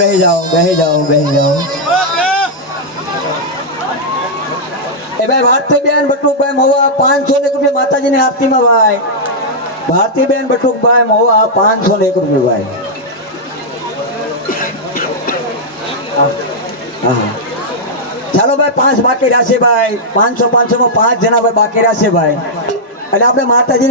બેહી જાઓ બેહી જાઓ બેહી જાઓ એ ભાઈ ભારતીબેન બટુકભાઈ મહુવા 501 રૂપિયા માતાજીની આરતીમાં ભાઈ ભારતીબેન બટુકભાઈ મહુવા 501 રૂપિયા ભાઈ હા ચાલો ભાઈ 5 બાકી રહેશે ભાઈ 500 માં 5 જણા ભાઈ બાકી રહેશે ભાઈ એટલે આપણે માતાજી